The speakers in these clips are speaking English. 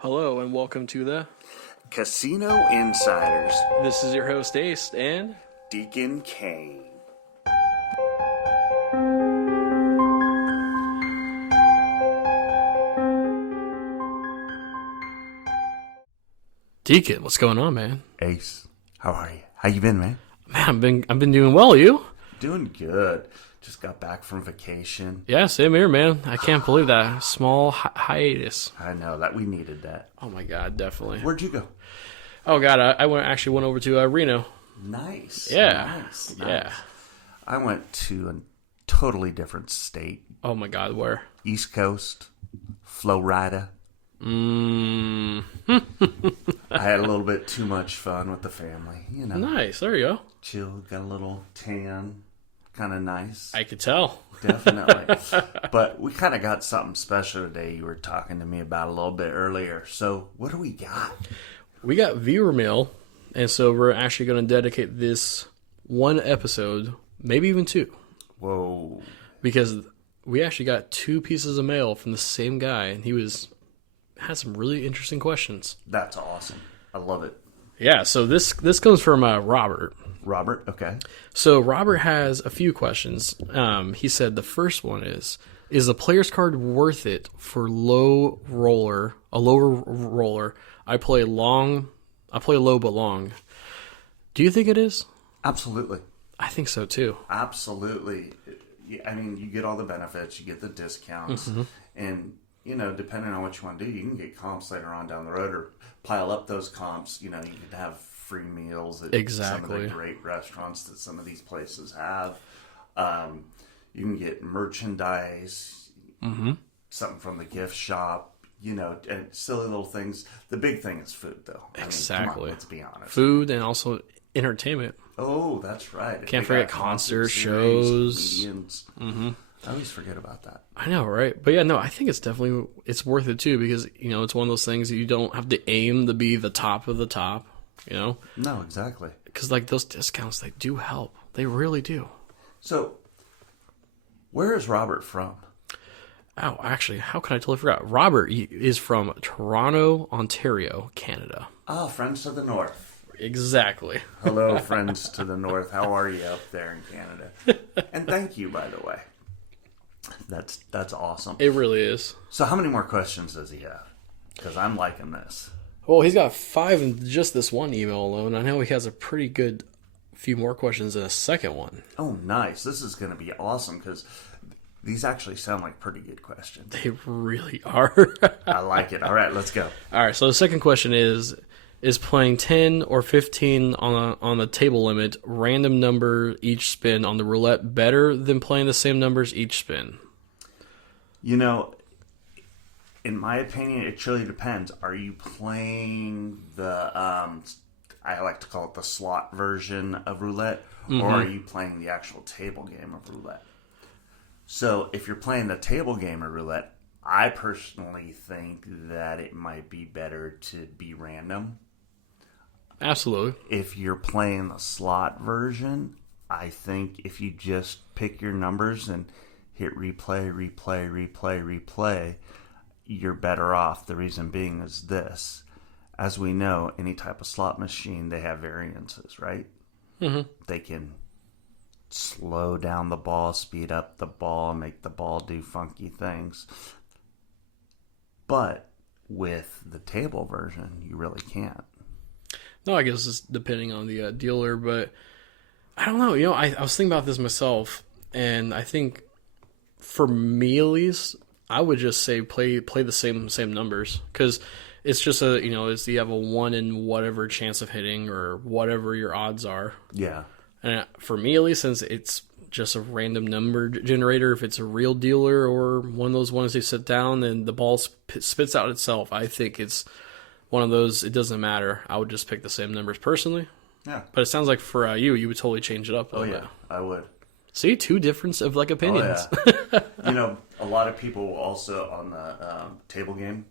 Hello and welcome to the Casino Insiders, This is your host Ace and Deacon Kane. Deacon. What's going on, man? Ace, how are you? How you been, man? Man, I've been doing well. You? Doing good. Just got back from vacation. Yeah, same here, man. I can't believe that small hiatus. I know that we needed that. Oh my god, definitely. Where'd you go? Oh god, I actually went over to Reno. Nice. Yeah, Nice. yeah. I went to a totally different state. Oh my god, where? East Coast, Florida. I I had a little bit too much fun with the family. You know, Nice. There you go. chill, got a little tan. Kind of nice. I could tell. Definitely. But we kind of got something special today you were talking to me about a little bit earlier. So what do we got? We got viewer mail, and so we're actually going to dedicate this one episode, maybe even two, Whoa. because we actually got two pieces of mail from the same guy, and he had some really interesting questions. That's awesome. I love it. Yeah, so this comes from Robert. Robert, okay. So Robert has a few questions. He said the first one is the player's card worth it for a lower roller? I play low but long. Do you think it is? Absolutely. I think so too. Absolutely. I mean, you get all the benefits, you get the discounts, and, you know, depending on what you want to do, you can get comps later on down the road or pile up those comps. You know, you can have free meals at some of the great restaurants that some of these places have. You can get merchandise, something from the gift shop, you know, and silly little things. The big thing is food, though. Exactly. I mean, come on, let's be honest. Food and also entertainment. Oh, that's right. Can't They forget got concerts, series, shows. comedians. I always forget about that. I know, right? But yeah, no, I think it's worth it too, because, you know, it's one of those things that you don't have to aim to be the top of the top, you know? No, exactly. Because, like, those discounts, they do help. They really do. So, where is Robert from? Oh, actually, how could I totally forgot? Robert is from Toronto, Ontario, Canada. Oh, friends to the north. Exactly. Hello, friends to the north. How are you up there in Canada? And thank you, by the way. That's awesome. It really is. So how many more questions does he have? Because I'm liking this. Well, he's got 5 in just this one email alone. I know he has a pretty good few more questions in a second one. Oh, nice. This is going to be awesome because these actually sound like pretty good questions. They really are. I like it. All right, let's go. All right, so the second question is playing 10 or 15 on the table limit, random number each spin on the roulette better than playing the same numbers each spin? You know, in my opinion, it truly depends. Are you playing the, I like to call it the slot version of roulette, or are you playing the actual table game of roulette? So if you're playing the table game of roulette, I personally think that it might be better to be random. Absolutely. If you're playing the slot version, I think if you just pick your numbers and hit replay, you're better off. The reason being is this. As we know, any type of slot machine, they have variances, right? They can slow down the ball, speed up the ball, make the ball do funky things. But with the table version, you really can't. No, I guess it's depending on the dealer, but I don't know. You know, I was thinking about this myself, and I think for me at least, I would just say play the same numbers, because it's just you have a 1 in whatever chance of hitting or whatever your odds are. Yeah. And for me at least, since it's just a random number generator, if it's a real dealer or one of those ones they sit down and the ball spits out itself, I think it's one of those, it doesn't matter. I would just pick the same numbers personally. Yeah. But it sounds like for you would totally change it up. Oh, yeah, I would. See, two difference of like opinions. Oh, yeah. You know, a lot of people will also on the table game,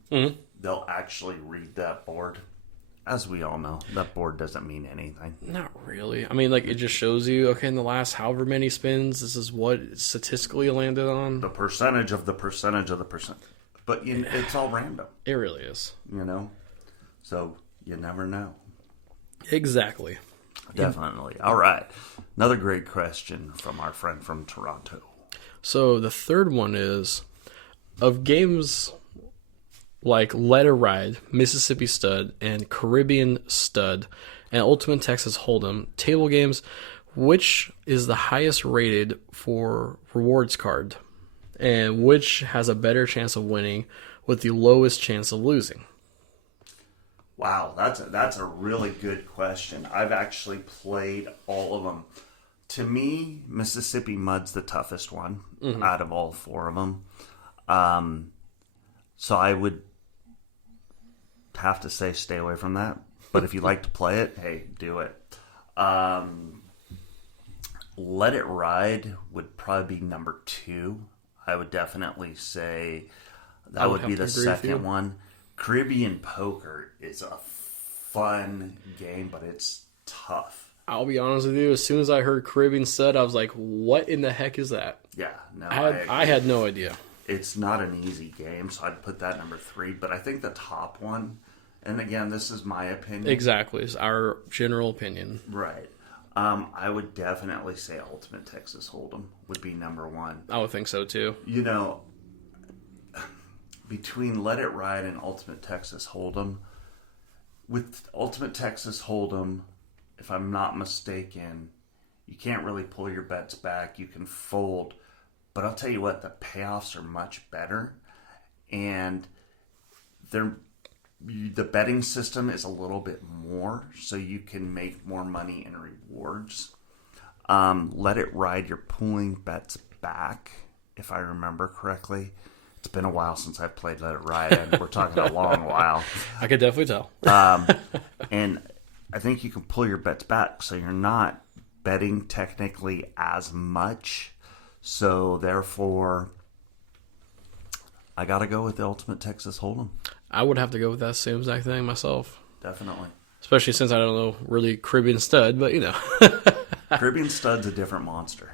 they'll actually read that board. As we all know, that board doesn't mean anything. Not really. I mean, like, it just shows you, okay, in the last however many spins, this is what statistically landed on. The percentage of the percentage of the percent. But it's all random. It really is. So you never know. Exactly. Definitely. All right. Another great question from our friend from Toronto. So the third one is, of games like Let It Ride, Mississippi Stud, and Caribbean Stud, and Ultimate Texas Hold'em, table games, which is the highest rated for rewards card? And which has a better chance of winning with the lowest chance of losing? Wow, that's a really good question. I've actually played all of them. To me, Mississippi Mud's the toughest one out of all four of them. So I would have to say stay away from that. But if you like to play it, hey, do it. Let It Ride would probably be number 2. I would definitely say that would be the second one. Caribbean Poker is a fun game, but it's tough. I'll be honest with you, as soon as I heard Caribbean Stud, I was like, what in the heck is that? Yeah, no, I had no idea. It's not an easy game, so I'd put that number 3. But I think the top one, and again, this is my opinion. Exactly, it's our general opinion. Right. I would definitely say Ultimate Texas Hold'em would be number 1. I would think so too. Between Let It Ride and Ultimate Texas Hold'em, with Ultimate Texas Hold'em, if I'm not mistaken, you can't really pull your bets back. You can fold. But I'll tell you what, the payoffs are much better. And the betting system is a little bit more, so you can make more money in rewards. Let It Ride, you're pulling bets back, if I remember correctly. It's been a while since I've played Let It Ride, and we're talking a long while. I could definitely tell. And I think you can pull your bets back, so you're not betting technically as much. So therefore, I got to go with the Ultimate Texas Hold'em. I would have to go with that same exact thing myself. Definitely. Especially since I don't know really Caribbean Stud, but Caribbean Stud's a different monster.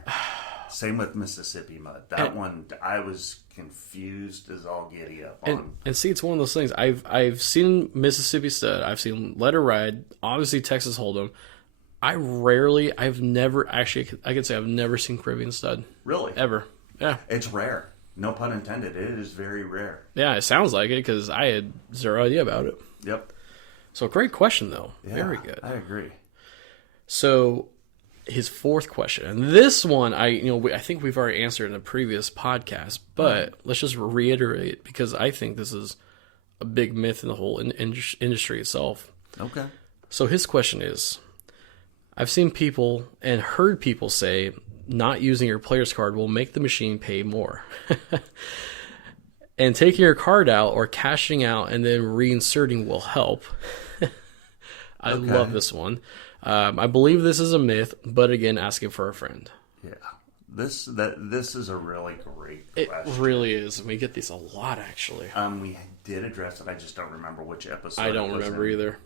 Same with Mississippi Mud. That one, I was confused as all giddy up on. And see, it's one of those things. I've seen Mississippi Stud. I've seen Let It Ride. Obviously, Texas Hold'em. I've never seen Caribbean Stud. Really? Ever. Yeah. It's rare. No pun intended. It is very rare. Yeah, it sounds like it because I had zero idea about it. Yep. So great question, though. Yeah, very good. I agree. So his fourth question, and this one, I think we've already answered in a previous podcast, but let's just reiterate because I think this is a big myth in the whole industry itself. Okay. So his question is, I've seen people and heard people say not using your player's card will make the machine pay more. And taking your card out or cashing out and then reinserting will help. I love this one. I believe this is a myth, but again, asking for a friend. Yeah. This is a really great question. It really is. We get these a lot, actually. We did address it. I just don't remember which episode. I don't remember either.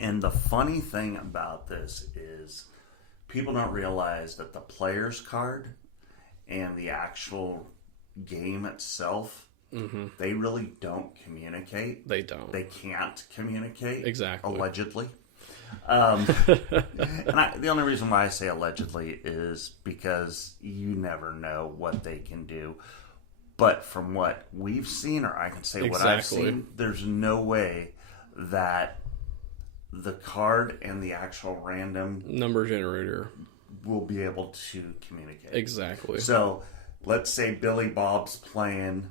And the funny thing about this is people don't realize that the player's card and the actual game itself, they really don't communicate. They don't. They can't communicate. Exactly. Allegedly. And the only reason why I say allegedly is because you never know what they can do. But from what we've seen, or I can say what I've seen, there's no way that the card and the actual random number generator will be able to communicate. Exactly. So let's say Billy Bob's playing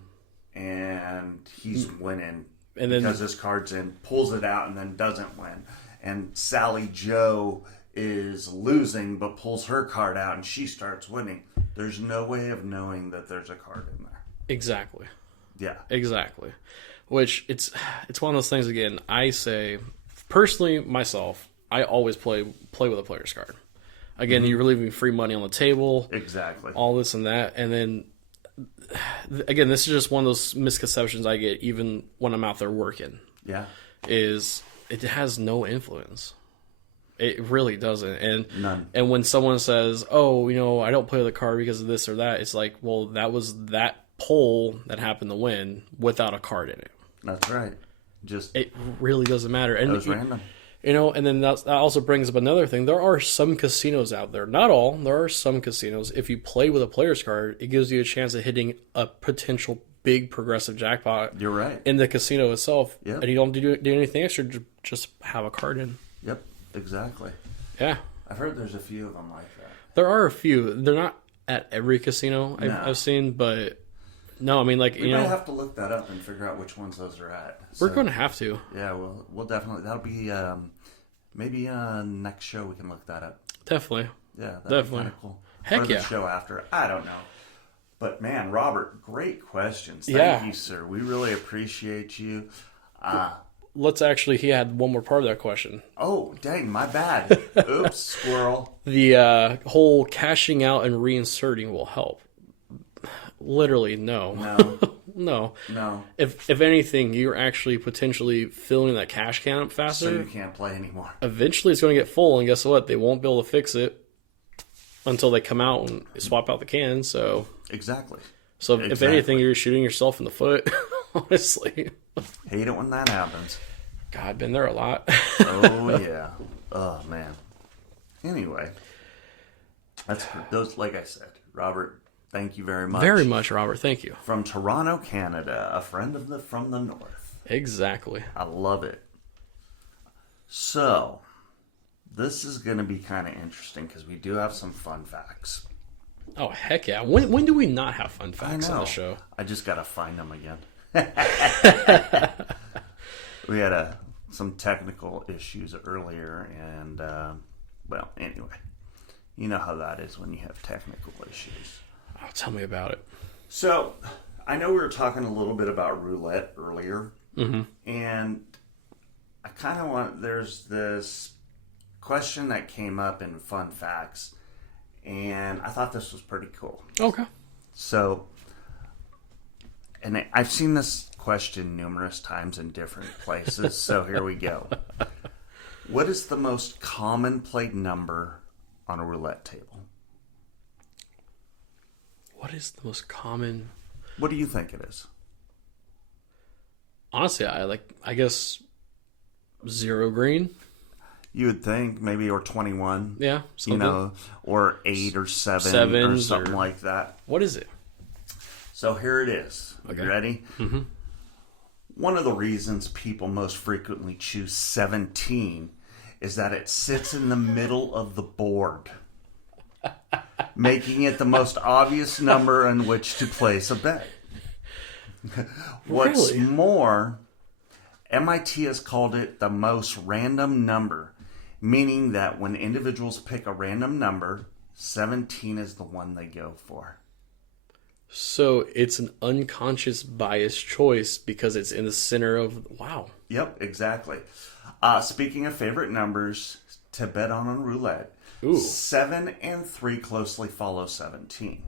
and he's winning and then, because his card's in, pulls it out and then doesn't win. And Sally Joe is losing but pulls her card out and she starts winning. There's no way of knowing that there's a card in there. Exactly. Yeah. Exactly. Which it's one of those things, again, I say, personally, myself, I always play with a player's card. Again, you're leaving free money on the table. Exactly. All this and that. And then, again, this is just one of those misconceptions I get even when I'm out there working. Yeah. Is it has no influence. It really doesn't. And none. And when someone says, oh, I don't play with a card because of this or that, it's like, well, that was that pull that happened to win without a card in it. That's right. Just It really doesn't matter. And it was random. and then that also brings up another thing. There are some casinos out there, not all. There are some casinos. If you play with a player's card, it gives you a chance of hitting a potential big progressive jackpot. You're right. In the casino itself, Yep. and you don't do anything extra. Just have a card in. Yep, exactly. Yeah, I've heard there's a few of them like that. there are a few. They're not at every casino No. I've seen, but no, I mean, like, We might have to look that up and figure out which ones those are at. we're going to have to. Yeah, we'll definitely. That'll be maybe next show we can look that up. Definitely. Yeah, that'd Definitely. be kind of cool. Heck or the yeah. show after. I don't know. But man, Robert, great questions. Thank Yeah. you, sir. We really appreciate you. He had one more part of that question. Oh, dang, my bad. Oops, squirrel. The whole cashing out and reinserting will help. Literally, no. No, No. no. If anything, you're actually potentially filling that cash can up So faster. you can't play anymore. Eventually, it's going to get full, and guess what? They won't be able to fix it until they come out and swap out the can. So Exactly. if Exactly. anything, you're shooting yourself in the foot. Honestly, Hate it when that happens. God, been there a lot. Oh yeah. Oh man. Anyway, that's those. Like I said, Robert. Thank you very much. Very much, Robert. Thank you. From Toronto, Canada, a friend from the north. Exactly. I love it. So, this is going to be kind of interesting because we do have some fun facts. Oh heck yeah! When do we not have fun I facts know. on the show? I just got to find them again. We had some technical issues earlier, and well, anyway, you know how that is when you have technical issues. Oh, tell me about it. So, I know we were talking a little bit about roulette earlier, and I kind of want. There's this question that came up in Fun Facts, and I thought this was pretty cool. Okay. So, and I've seen this question numerous times in different places, so here we go. What is the most common played number on a roulette table? What is the most common? What do you think it is? Honestly, I guess 0 green. You would think maybe, or 21. Yeah, You something. know, or 8 or 7 or Sevens something or- like that. What is it? So here it is. Okay. You ready? Mm-hmm. One of the reasons people most frequently choose 17 is that it sits in the middle of the board, making it the most obvious number on which to place a bet. What's Really? more, MIT has called it the most random number, meaning that when individuals pick a random number, 17 is the one they go for. So it's an unconscious bias choice because it's in the center of. Wow. Yep, exactly. Speaking of favorite numbers to bet on roulette, Ooh. 7 and 3 closely follow 17.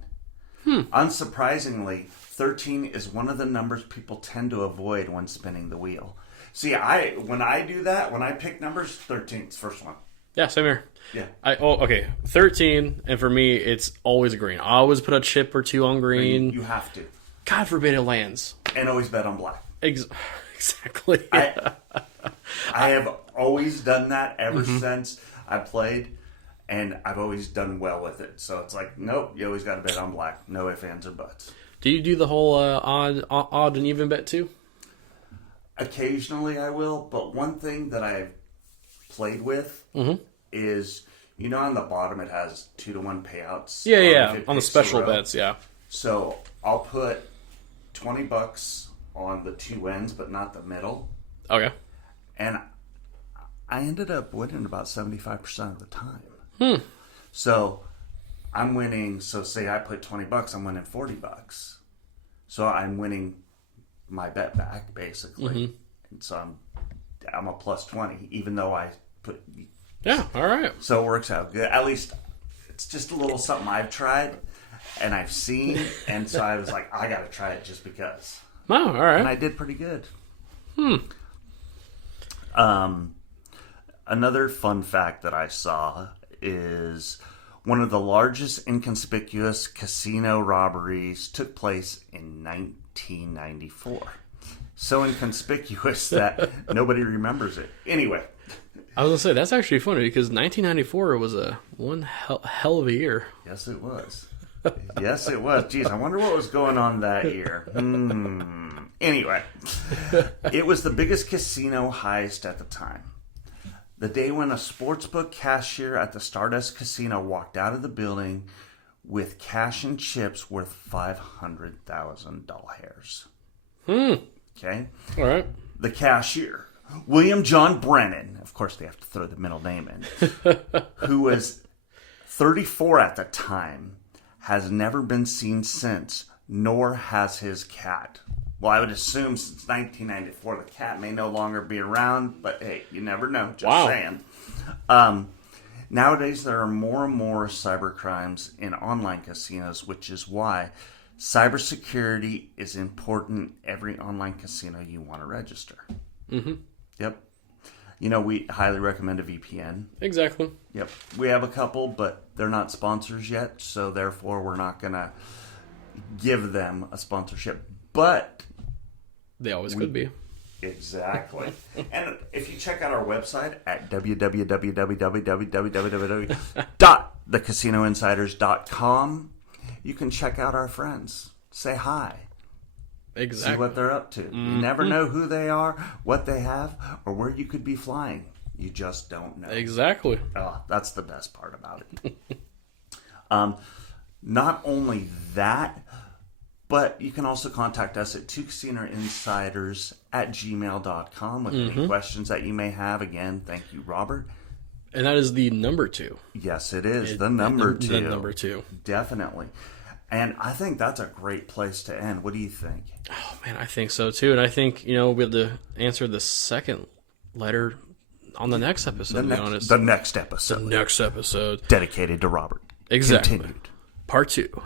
Unsurprisingly, 13 is one of the numbers people tend to avoid when spinning the wheel. See, when I do that, when I pick numbers, 13 is the first one. Yeah, same here. Yeah. Okay. 13, and for me, it's always green. I always put a chip or two on green. You have to. God forbid it lands. And always bet on black. Exactly. I have always done that ever since I played, and I've always done well with it. So it's like, nope, you always got to bet on black. No ifs, ands, or buts. Do you do the whole odd and even bet too? Occasionally I will, but one thing that I've played with is, you know, on the bottom it has 2-to-1 payouts. Yeah. If it On the picks a special row. bets, yeah. So I'll put $20 on the two ends, but not the middle. Okay. And I ended up winning about 75% of the time. So I'm winning. So say I put $20, I'm winning $40. So I'm winning my bet back basically. And so I'm a plus 20, even though I put. Yeah. All right. So it works out good. At least it's just a little something I've tried and I've seen, and so I was like, I got to try it just because. Oh, all right. And I did pretty good. Another fun fact that I saw is One of the largest inconspicuous casino robberies took place in 1994. So inconspicuous that nobody remembers it. Anyway. I was going to say, that's actually funny because 1994 was one hell of a year. Yes, it was. Yes, it was. Geez, I wonder what was going on that year. Anyway, it was the biggest casino heist at the time. The day when a sportsbook cashier at the Stardust Casino walked out of the building with cash and chips worth $500,000. Okay? All right. The cashier, William John Brennan, of course they have to throw the middle name in, who was 34 at the time, has never been seen since, nor has his cat. Well, I would assume since 1994 the cat may no longer be around, but hey, you never know. Just saying. Nowadays, there are more and more cyber crimes in online casinos, which is why cybersecurity is important every online casino you want to register. Mm-hmm. Yep. You know, we highly recommend a VPN. Exactly. Yep. We have a couple, but they're not sponsors yet, so therefore we're not going to give them a sponsorship. But they always could be. Exactly. And if you check out our website at www.thecasinoinsiders.com, you can check out our friends. Say hi. Exactly. See what they're up to. You never know who they are, what they have, or where you could be flying. You just don't know. Exactly. Oh, that's the best part about it. Not only that, but you can also contact us at twocasinoinsiders@gmail.com with any questions that you may have. Again, thank you, Robert. And that is the number 2. Yes, it is. The number 2. The number 2. Definitely. And I think that's a great place to end. What do you think? Oh, man, I think so, too. And I think, we have to answer the second letter on the next episode, to be honest. The next episode. The next episode. Dedicated to Robert. Exactly. Continued. Part 2.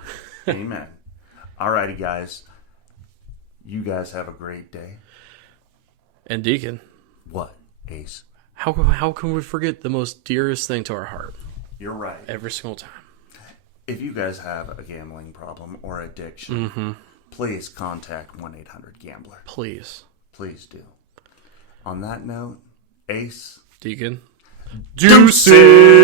Amen. Alrighty, guys. You guys have a great day. And Deacon. What, Ace? How can we forget the most dearest thing to our heart? You're right. Every single time. If you guys have a gambling problem or addiction, please contact 1-800-GAMBLER. Please. Please do. On that note, Ace. Deacon. Deuces!